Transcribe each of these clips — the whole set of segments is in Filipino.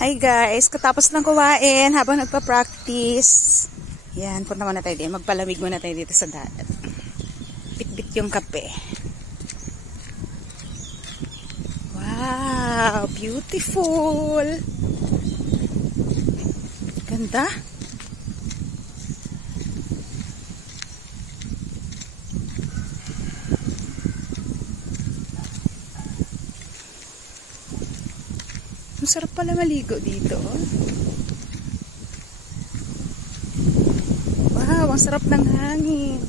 Hi guys, katapos lang kumain habang nagpa-practice. Yan, punta muna tayo dito. Magpalamig muna tayo dito sa dagat. Bit-bit yung kape. Wow, beautiful. Ganda. Masarap pala maligo dito. Wow, ang sarap ng hangin.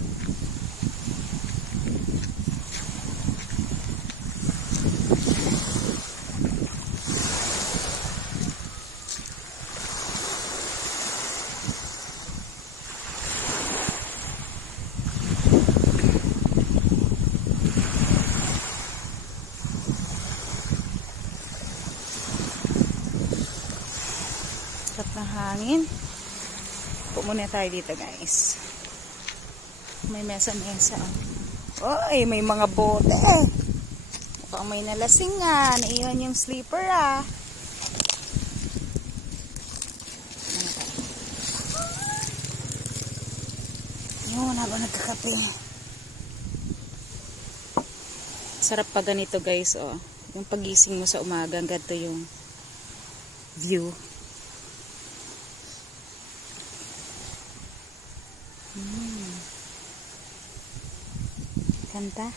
Sarap ng hangin. Upo muna tayo dito guys. May mesa-mesa. Oy, may mga bote. Mukhang may nalasing nga. Naiwan yung sleeper ah. Yun, habang nagkakape. Sarap pa ganito guys oh. Yung pagising mo sa umaga, ganito yung view. Kanta.